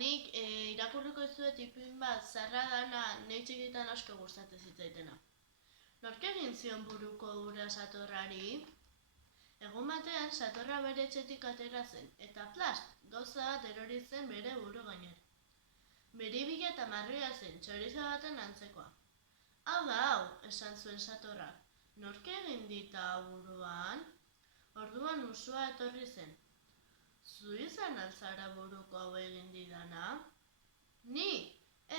nik irakurriko dizuet ipuin bat zarra dana nei txikitan asko gustatzen zitzaidana. Nork egin zion buruko ura Satorrari? Egun batean Satorra bere etxetik atera zen, eta plast, gauza bat erori zen bere buru gainera. Biribila eta marroia zen, txorizo baten antzekoa. Hau da hau, esan zuen Satorrak, nork egin dita buruan? Orduan usua etorri zen. Zu izan altzara buruko hau egin didana? Ni?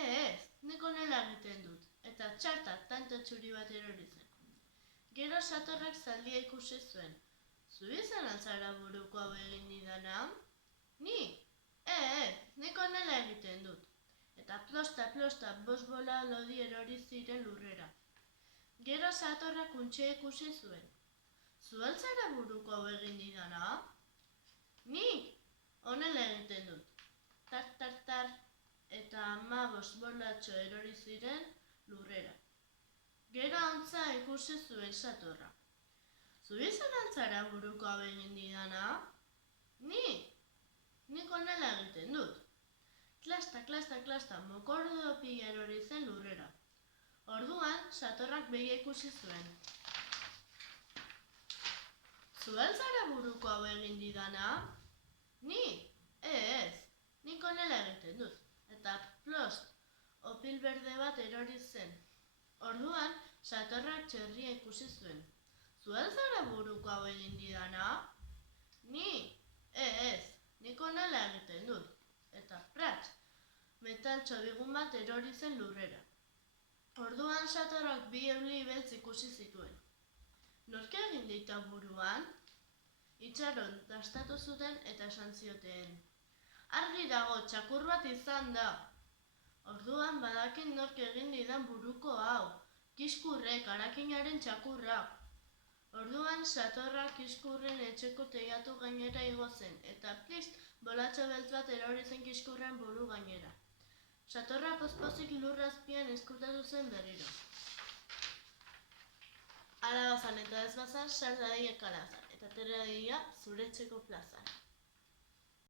Ez, nik honela egiten dut, eta txartak tanto txuri bat erori zen. Gero Satorrak zaldia ikusi zuen. Zu izan altzara buruko hau egin didana? Ni? Ez, nik honela egiten dut. Eta plosta, bost bola lodi erori ziren lurrera. Gero Satorrak untxea ikusi zuen. Zu altzara buruko hau egin didana? Nik? Honela egiten dut. Tar, eta 15 bolatxo erori ziren lurrera. Gero ontza ikusi zuen Satorra. Zu izan altzara buruko hau egin didana? Ni? Nik honela egiten dut. Klasta, mokordo pila erori zen lurrera. Orduan, Satorrak begia ikusi zuen. Zu altzara buruko hau egin didana? Ni? Ez, nik honela egiten dut. Eta plost, opil berde bat erori zen. Orduan, Satorrak txerria ikusi zuen. Zu altzara buruko hau egin didana? Ni? Ez, nik honela egiten dut. Eta prats, metal txobigun bat erori zen lurrera. Orduan Satorrak bi euli beltz ikusi zituen. Nork egin dita buruan? Itxaron dastatu zuten eta esan zioten. Argi dago, txakur bat izan da. Orduan badakin nork egin didan buruko hau. Kiskurrek, Arakinaren txakurra. Orduan Satorrak Kiskurren etxeko teilatu gainera igo zen, eta plist, bolatxo beltz bat erori zen Kiskurren buru gainera. Satorra pozpozik lurrazpian eskurtatu zen berriro. Hala bazan eta ez bazan, sar dadila kalazan, eta atera dadila zure etxeko plazan.